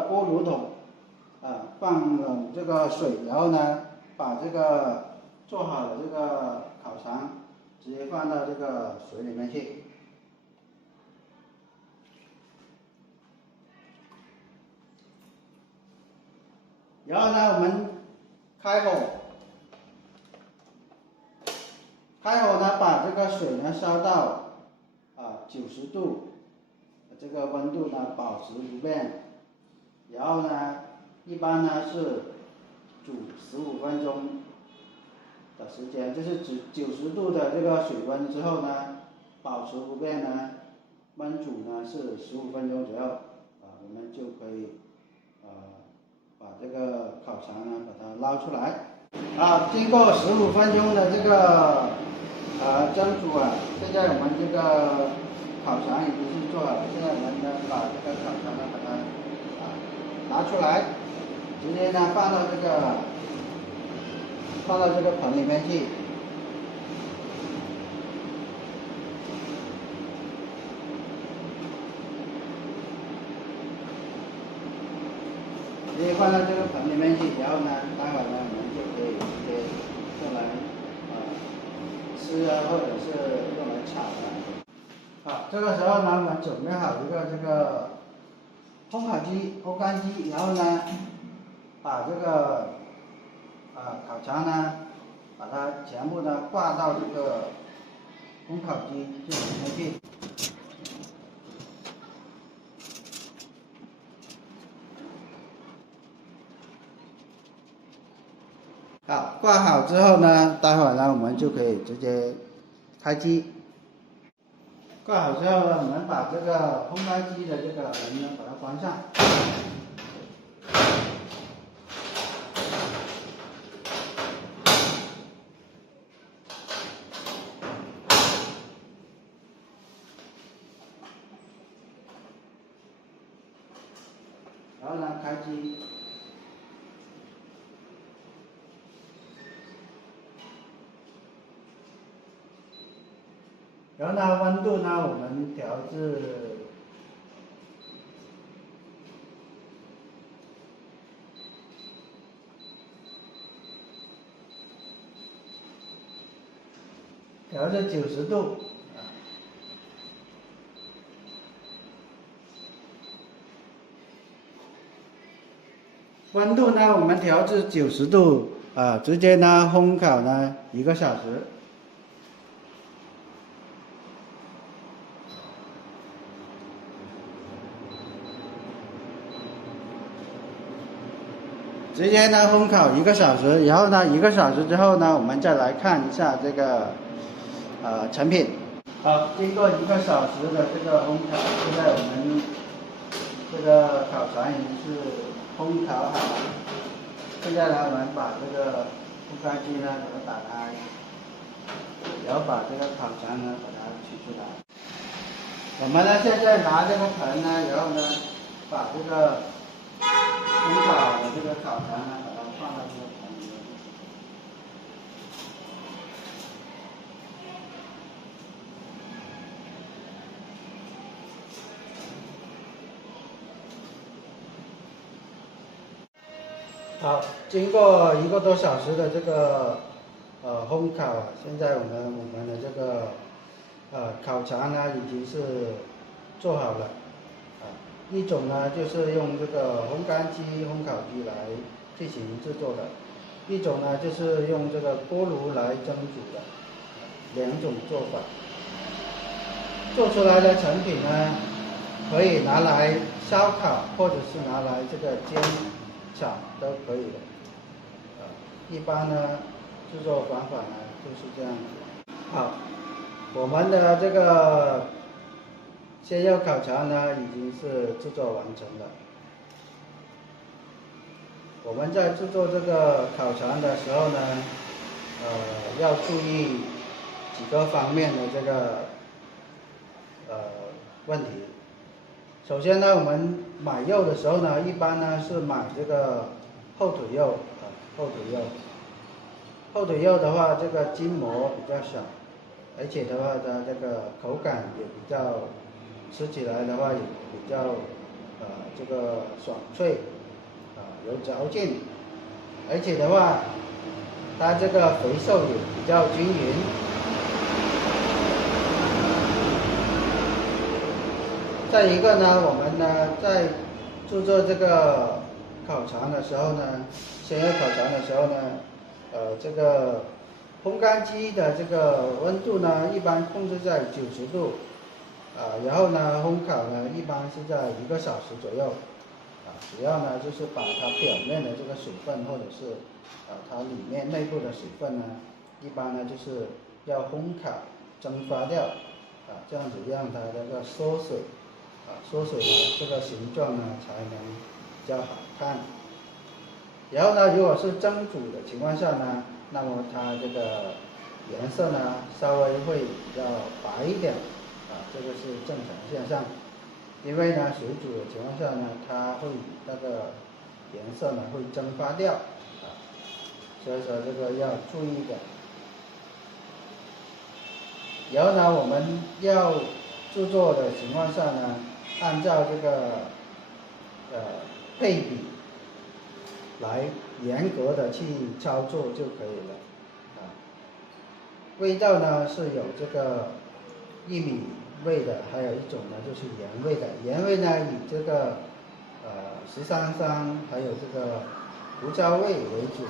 个锅炉桶，放冷这个水，然后呢，把这个做好的这个烤肠直接放到这个水里面去。然后呢，我们开火，把这个水呢烧到90度，这个温度呢保持不变。然后呢，一般呢是煮15分钟的时间，就是90度的这个水温之后呢，保持不变呢，焖煮呢是15分钟左右，我们就可以把这个烤肠呢把它捞出来。经过15分钟的这个蒸煮现在我们这个烤肠已经是做好了。现在我们呢把这个烤肠呢把它拿出来，直接呢放到这个盆里面去。直接放到这个盆里面去，然后呢，待会呢我们就可以直接用来吃或者是用来炒的。好，这个时候呢，我们准备好一个这个烘干机，然后呢，把这个烤肠呢，把它全部呢挂到这个烘烤机这里面去。好，挂好之后呢，待会儿呢我们就可以直接开机。挂好之后呢，我们把这个烘干机的这个门呢把它关上。然后呢，开机。然后呢，温度呢，我们调至90度。温度呢，我们调至90度直接呢烘烤呢1个小时。直接呢烘烤1个小时，然后呢1个小时之后呢，我们再来看一下这个成品。好，经过1个小时的这个烘烤，现在我们这个烤肠已经是烘烤好了。现在呢，我们把这个烘干机呢给它打开，然后把这个烤肠呢把它取出来。我们呢现在拿这个盆呢，然后呢把这个烘烤好的这个烤肠呢把它放到这个盆里面。好，经过1个多小时的这个烘烤现在我们的这个烤肠呢已经是做好了。一种呢就是用这个烘干机、烘烤机来进行制作的，一种呢就是用这个锅炉来蒸煮的，2种做法。做出来的成品呢，可以拿来烧烤，或者是拿来这个煎炒都可以的。一般呢制作方法呢就是这样子。好，我们的这个鲜肉烤肠呢已经是制作完成了。我们在制作这个烤肠的时候呢，要注意几个方面的这个问题。首先呢，我们买肉的时候呢，一般呢是买这个后腿肉后腿肉的话，这个筋膜比较小，而且的话它这个口感也比较，吃起来的话也比较这个爽脆，有嚼劲，而且的话，它这个肥瘦也比较均匀。再一个呢，我们呢在制作这个烤肠的时候呢，鲜肉烤肠的时候呢，这个烘干机的这个温度呢，一般控制在90度，然后呢，烘烤呢一般是在1个小时左右，主要呢就是把它表面的这个水分或者是它里面内部的水分呢，一般呢就是要烘烤蒸发掉，这样子让它这个缩水，缩水呢这个形状呢才能比较好看。然后呢，如果是蒸煮的情况下呢，那么它这个颜色呢稍微会比较白一点，这个是正常现象。因为呢水煮的情况下呢，它会那个颜色呢会蒸发掉，所以说这个要注意一点。然后呢，我们要制作的情况下呢，按照这个配比来严格的去操作就可以了，味道呢是有这个薏米味的，还有一种呢就是盐味的。盐味呢以这个十三香还有这个胡椒味为主。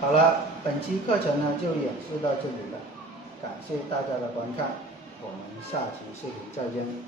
好了，本期课程呢就演示到这里了，感谢大家的观看，我们下期视频再见。